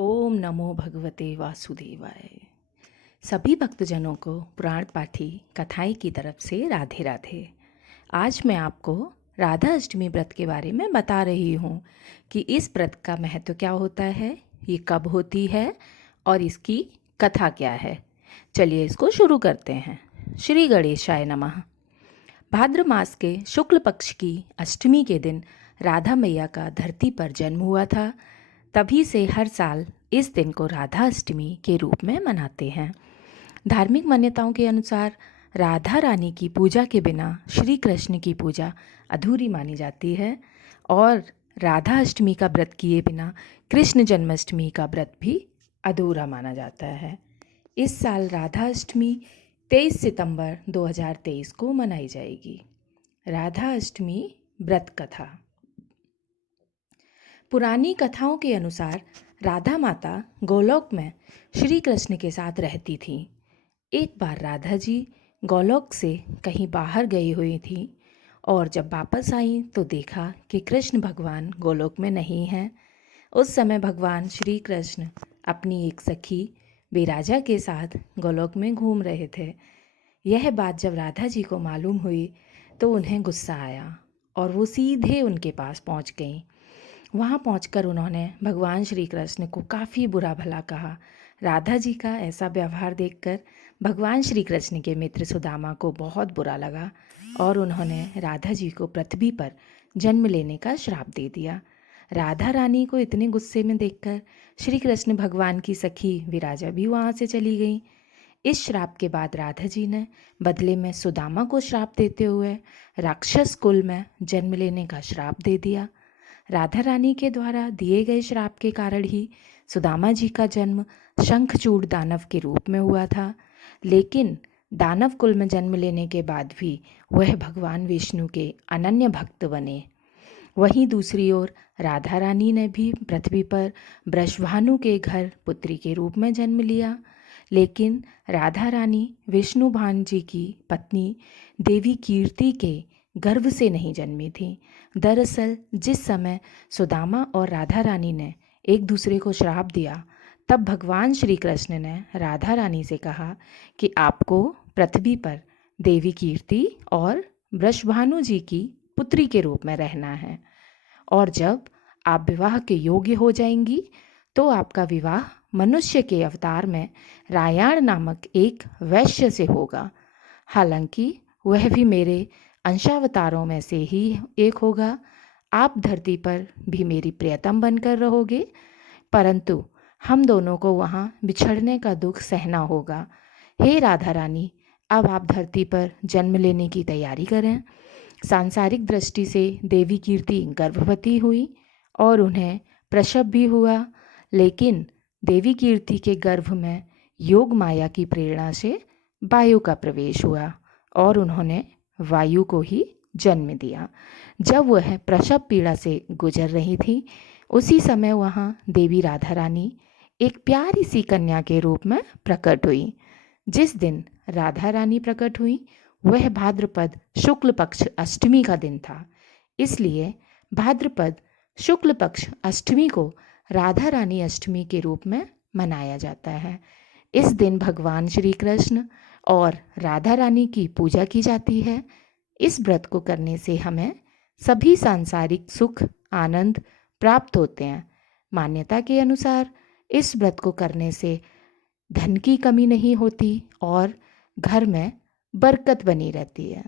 ओम नमो भगवते वासुदेवाय। सभी भक्तजनों को पुराण पाठी कथाएं की तरफ से राधे राधे। आज मैं आपको राधा अष्टमी व्रत के बारे में बता रही हूँ कि इस व्रत का महत्व क्या होता है, ये कब होती है और इसकी कथा क्या है। चलिए इसको शुरू करते हैं। श्री गणेशाय नमः। भाद्र मास के शुक्ल पक्ष की अष्टमी के दिन राधा मैया का धरती पर जन्म हुआ था। तभी से हर साल इस दिन को राधा अष्टमी के रूप में मनाते हैं। धार्मिक मान्यताओं के अनुसार राधा रानी की पूजा के बिना श्री कृष्ण की पूजा अधूरी मानी जाती है और राधा अष्टमी का व्रत किए बिना कृष्ण जन्माष्टमी का व्रत भी अधूरा माना जाता है। इस साल राधा अष्टमी 23 सितंबर 2023 को मनाई जाएगी। राधा अष्टमी व्रत कथा। पुरानी कथाओं के अनुसार राधा माता गोलोक में श्री कृष्ण के साथ रहती थीं। एक बार राधा जी गोलोक से कहीं बाहर गई हुई थीं और जब वापस आईं तो देखा कि कृष्ण भगवान गोलोक में नहीं हैं। उस समय भगवान श्री कृष्ण अपनी एक सखी विराजा के साथ गोलोक में घूम रहे थे। यह बात जब राधा जी को मालूम हुई तो उन्हें गुस्सा आया और वो सीधे उनके पास पहुंच गईं। वहाँ पहुंचकर उन्होंने भगवान श्री कृष्ण को काफ़ी बुरा भला कहा। राधा जी का ऐसा व्यवहार देखकर भगवान श्री कृष्ण के मित्र सुदामा को बहुत बुरा लगा और उन्होंने राधा जी को पृथ्वी पर जन्म लेने का श्राप दे दिया। राधा रानी को इतने गुस्से में देखकर श्री कृष्ण भगवान की सखी विराजा भी वहाँ से चली गई। इस श्राप के बाद राधा जी ने बदले में सुदामा को श्राप देते हुए राक्षस कुल में जन्म लेने का श्राप दे दिया। राधा रानी के द्वारा दिए गए श्राप के कारण ही सुदामा जी का जन्म शंखचूड़ दानव के रूप में हुआ था। लेकिन दानव कुल में जन्म लेने के बाद भी वह भगवान विष्णु के अनन्य भक्त बने। वहीं दूसरी ओर राधा रानी ने भी पृथ्वी पर वृषभानु के घर पुत्री के रूप में जन्म लिया। लेकिन राधा रानी विष्णु भान जी की पत्नी देवी कीर्ति के गर्भ से नहीं जन्मी थी। दरअसल जिस समय सुदामा और राधा रानी ने एक दूसरे को श्राप दिया तब भगवान श्री कृष्ण ने राधा रानी से कहा कि आपको पृथ्वी पर देवी कीर्ति और वृषभानु जी की पुत्री के रूप में रहना है और जब आप विवाह के योग्य हो जाएंगी तो आपका विवाह मनुष्य के अवतार में रायाण नामक एक वैश्य से होगा। हालांकि वह भी मेरे अंशावतारों में से ही एक होगा। आप धरती पर भी मेरी प्रियतम बनकर रहोगे, परंतु हम दोनों को वहाँ बिछड़ने का दुख सहना होगा। हे राधा रानी, अब आप धरती पर जन्म लेने की तैयारी करें। सांसारिक दृष्टि से देवी कीर्ति गर्भवती हुई और उन्हें प्रसव भी हुआ, लेकिन देवी कीर्ति के गर्भ में योग माया की प्रेरणा से वायु का प्रवेश हुआ और उन्होंने वायु को ही जन्म दिया। जब वह प्रसव पीड़ा से गुजर रही थी उसी समय वहाँ देवी राधा रानी एक प्यारी सी कन्या के रूप में प्रकट हुई। जिस दिन राधा रानी प्रकट हुई वह भाद्रपद शुक्ल पक्ष अष्टमी का दिन था। इसलिए भाद्रपद शुक्ल पक्ष अष्टमी को राधा रानी अष्टमी के रूप में मनाया जाता है। इस दिन भगवान श्री कृष्ण और राधा रानी की पूजा की जाती है। इस व्रत को करने से हमें सभी सांसारिक सुख आनंद प्राप्त होते हैं। मान्यता के अनुसार इस व्रत को करने से धन की कमी नहीं होती और घर में बरकत बनी रहती है।